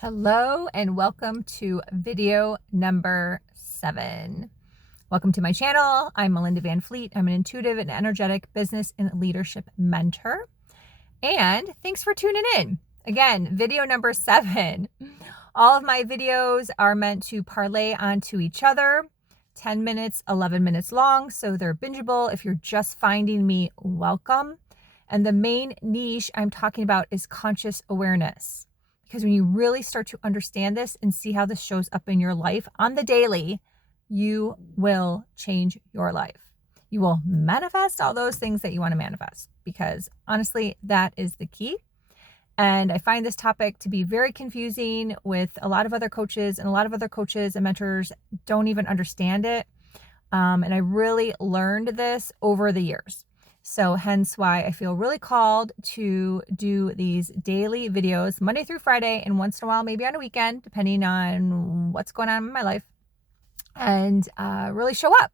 Hello and welcome to video number 7. Welcome to my channel. I'm Melinda Van Fleet. I'm an intuitive and energetic business and leadership mentor. And thanks for tuning in. Again, video number 7. All of my videos are meant to parlay onto each other. 10 minutes, 11 minutes long, so they're bingeable. If you're just finding me, welcome. And the main niche I'm talking about is conscious awareness. Because when you really start to understand this and see how this shows up in your life on the daily, you will change your life. You will manifest all those things that you want to manifest, because honestly, that is the key. And I find this topic to be very confusing with a lot of other coaches, and a lot of other coaches and mentors don't even understand it. And I really learned this over the years. So hence why I feel really called to do these daily videos Monday through Friday, and once in a while, maybe on a weekend, depending on what's going on in my life, and really show up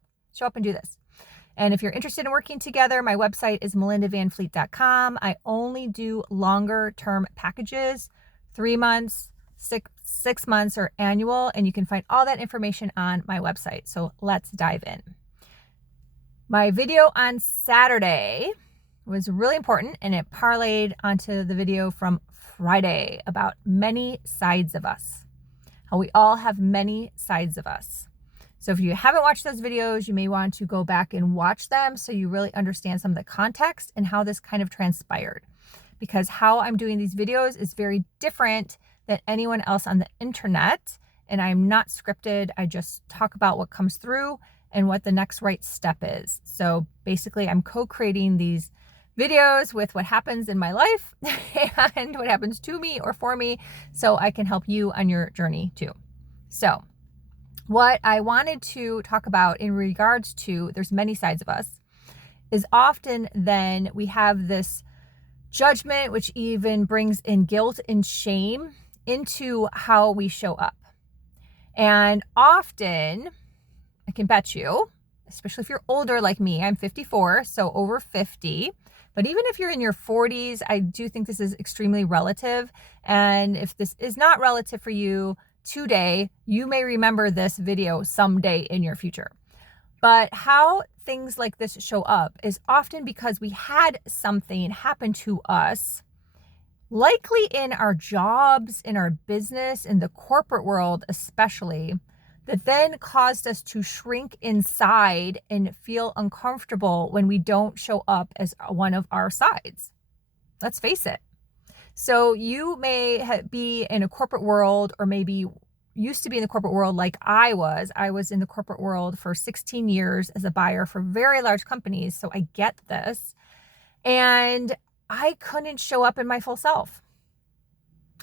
and do this. And if you're interested in working together, my website is melindavanfleet.com. I only do longer term packages, 3 months, 6 months, or annual. And you can find all that information on my website. So let's dive in. My video on Saturday was really important, and it parlayed onto the video from Friday about many sides of us, how we all have many sides of us. So if you haven't watched those videos, you may want to go back and watch them so you really understand some of the context and how this kind of transpired. Because how I'm doing these videos is very different than anyone else on the internet, and I'm not scripted. I just talk about what comes through and what the next right step is. So basically, I'm co-creating these videos with what happens in my life and what happens to me or for me, so I can help you on your journey too. So what I wanted to talk about in regards to there's many sides of us is often then we have this judgment, which even brings in guilt and shame into how we show up. And often, I can bet you, especially if you're older like me, I'm 54, so over 50. But even if you're in your 40s, I do think this is extremely relative. And if this is not relative for you today, you may remember this video someday in your future. But how things like this show up is often because we had something happen to us, likely in our jobs, in our business, in the corporate world especially, that then caused us to shrink inside and feel uncomfortable when we don't show up as one of our sides. Let's face it. So you may be in a corporate world, or maybe used to be in the corporate world like I was. I was in the corporate world for 16 years as a buyer for very large companies, so I get this. And I couldn't show up in my full self.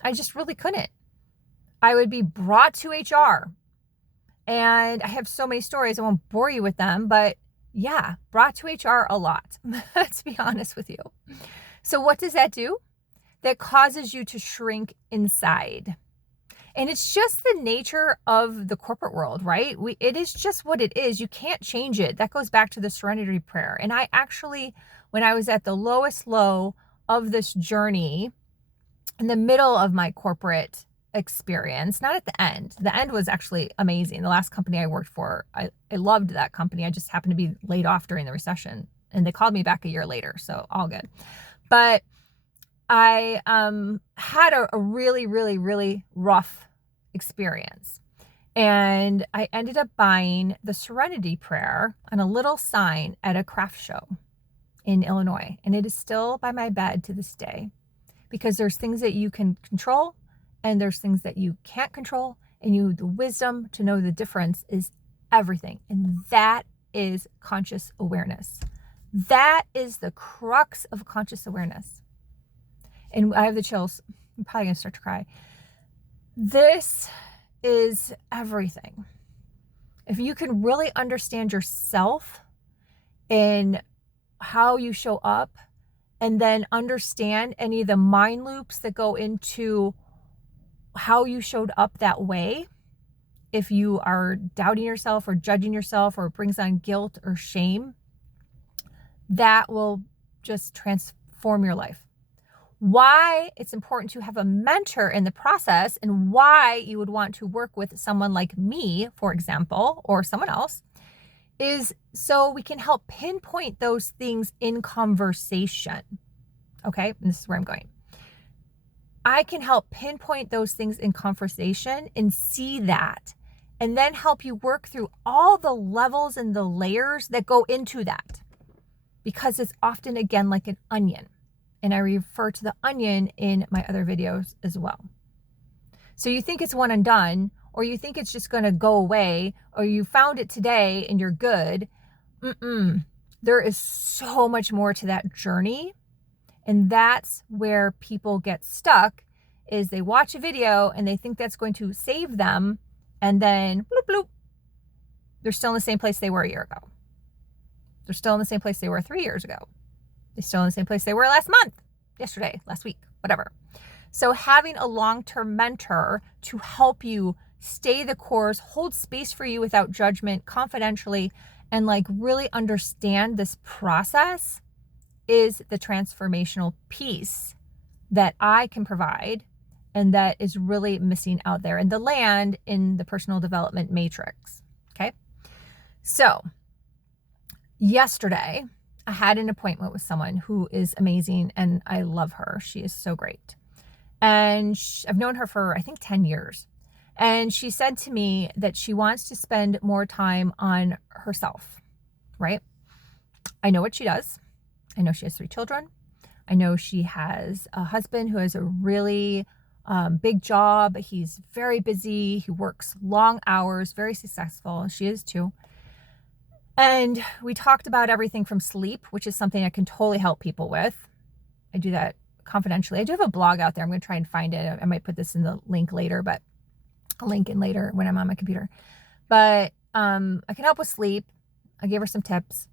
I just really couldn't. I would be brought to HR. And I have so many stories, I won't bore you with them, but yeah, brought to HR a lot, to be honest with you. So what does that do? That causes you to shrink inside. And it's just the nature of the corporate world, right? It is just what it is. You can't change it. That goes back to the serenity prayer. And I actually, when I was at the lowest low of this journey, in the middle of my corporate experience, not at the end was actually amazing. The last company I worked for, I loved that company. I just happened to be laid off during the recession, and they called me back a year later, so all good. But I had a really, really, really rough experience, and I ended up buying the Serenity Prayer on a little sign at a craft show in Illinois, and it is still by my bed to this day, because there's things that you can control and there's things that you can't control, and the wisdom to know the difference is everything. And that is conscious awareness. That is the crux of conscious awareness. And I have the chills. I'm probably going to start to cry. This is everything. If you can really understand yourself and how you show up, and then understand any of the mind loops that go into how you showed up that way, if you are doubting yourself or judging yourself, or it brings on guilt or shame, that will just transform your life. why it's important to have a mentor in the process, and why you would want to work with someone like me, for example, or someone else, is so we can help pinpoint those things in conversation. Okay, and this is where I'm going. I can help pinpoint those things in conversation and see that, and then help you work through all the levels and the layers that go into that, because it's often, again, like an onion. And I refer to the onion in my other videos as well. So you think it's one and done, or you think it's just going to go away, or you found it today and you're good. There is so much more to that journey. And that's where people get stuck, is they watch a video and they think that's going to save them. And then bloop, bloop, they're still in the same place they were a year ago. They're still in the same place they were 3 years ago. They're still in the same place they were last month, yesterday, last week, whatever. So having a long-term mentor to help you stay the course, hold space for you without judgment, confidentially, and like really understand this process is the transformational piece that I can provide, and that is really missing out there in the land in the personal development matrix. Okay. So yesterday I had an appointment with someone who is amazing, and I love her. She is so great. And I've known her for, I think, 10 years. And she said to me that she wants to spend more time on herself, right? I know what she does. I know she has 3 children. I know she has a husband who has a really big job. He's very busy. He works long hours, very successful. She is too. And we talked about everything from sleep, which is something I can totally help people with. I do that confidentially. I do have a blog out there. I'm going to try and find it. I might put this in the link later, but I'll link in later when I'm on my computer. But I can help with sleep. I gave her some tips.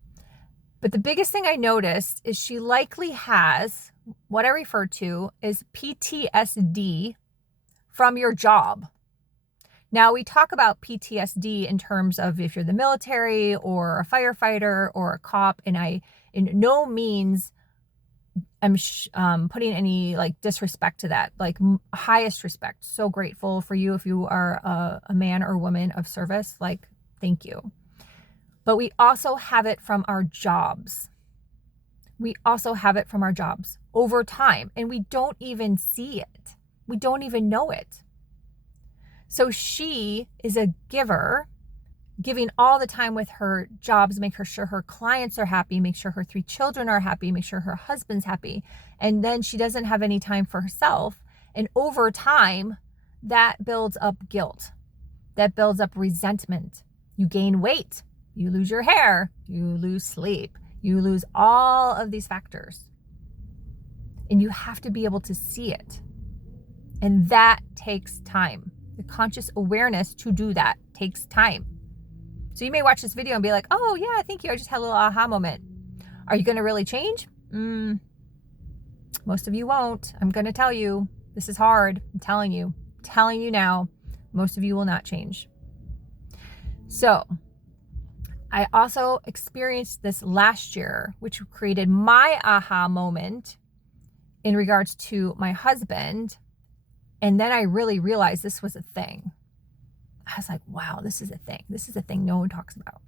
But the biggest thing I noticed is she likely has what I refer to as PTSD from your job. Now, we talk about PTSD in terms of if you're the military or a firefighter or a cop, and I in no means am putting any like disrespect to that, like highest respect. So grateful for you if you are a man or woman of service, like thank you. But we also have it from our jobs. We also have it from our jobs over time, and we don't even see it. We don't even know it. So she is a giver, giving all the time with her jobs, make sure her clients are happy, make sure her 3 children are happy, make sure her husband's happy. And then she doesn't have any time for herself. And over time, that builds up guilt. That builds up resentment. You gain weight. You lose your hair, you lose sleep, you lose all of these factors. And you have to be able to see it. And that takes time. The conscious awareness to do that takes time. So you may watch this video and be like, oh yeah, thank you. I just had a little aha moment. Are you going to really change? Most of you won't. I'm going to tell you, this is hard. I'm telling you now, most of you will not change. So I also experienced this last year, which created my aha moment in regards to my husband. And then I really realized this was a thing. I was like, wow, this is a thing. This is a thing no one talks about.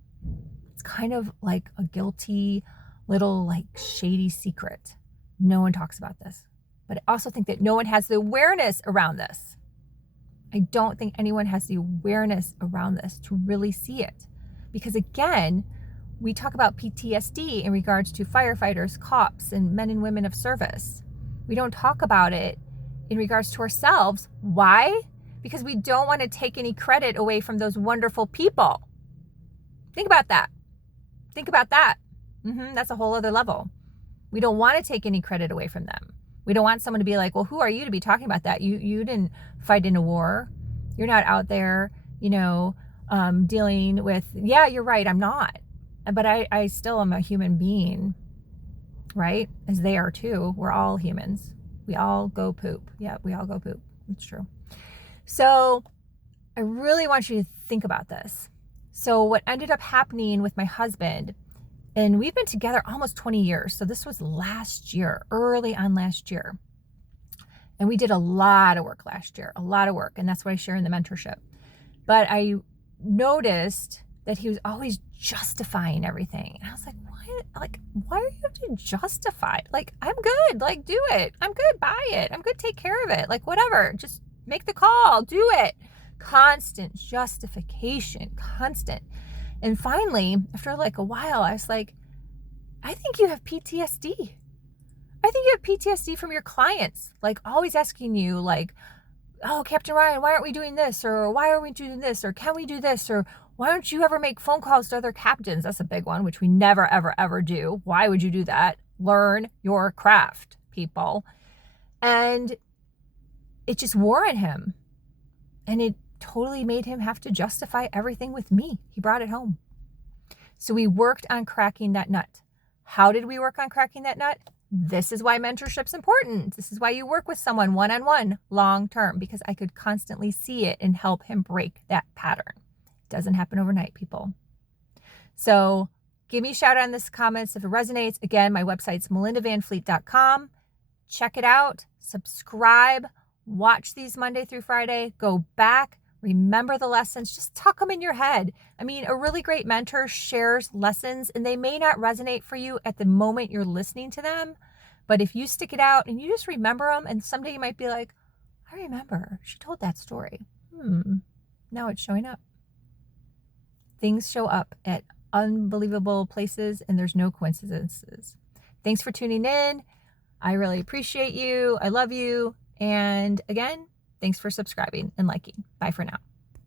It's kind of like a guilty little like shady secret. No one talks about this. But I also think that no one has the awareness around this. I don't think anyone has the awareness around this to really see it. Because again, we talk about PTSD in regards to firefighters, cops, and men and women of service. We don't talk about it in regards to ourselves. Why? Because we don't want to take any credit away from those wonderful people. Think about that. Think about that. That's a whole other level. We don't want to take any credit away from them. We don't want someone to be like, well, who are you to be talking about that? You didn't fight in a war. You're not out there, dealing with, yeah, you're right, I'm not. But I still am a human being, right? As they are too. We're all humans. We all go poop. Yeah, we all go poop. It's true. So I really want you to think about this. So what ended up happening with my husband, and we've been together almost 20 years. So this was last year, early on last year. And we did a lot of work last year, a lot of work. And that's what I share in the mentorship. But I noticed that he was always justifying everything. And I was like, what? Like, why do you have to justify? Like, I'm good. Like, do it. I'm good. Buy it. I'm good. Take care of it. Like, whatever. Just make the call. Do it. Constant justification. Constant. And finally, after like a while, I was like, I think you have PTSD. I think you have PTSD from your clients, like always asking you like, oh, Captain Ryan, why aren't we doing this? Or why are we doing this? Or can we do this? Or why don't you ever make phone calls to other captains? That's a big one, which we never, ever, ever do. Why would you do that? Learn your craft, people. And it just wore on him. And it totally made him have to justify everything with me. He brought it home. So we worked on cracking that nut. How did we work on cracking that nut? This is why mentorship's important. This is why you work with someone one-on-one long-term, because I could constantly see it and help him break that pattern. It doesn't happen overnight, people. So give me a shout out in the comments if it resonates. Again, my website's melindavanfleet.com. Check it out, subscribe, watch these Monday through Friday, go back, remember the lessons, just tuck them in your head. I mean, a really great mentor shares lessons and they may not resonate for you at the moment you're listening to them, but if you stick it out and you just remember them, and someday you might be like, I remember, she told that story. Now it's showing up. Things show up at unbelievable places and there's no coincidences. Thanks for tuning in. I really appreciate you. I love you. And again, thanks for subscribing and liking. Bye for now.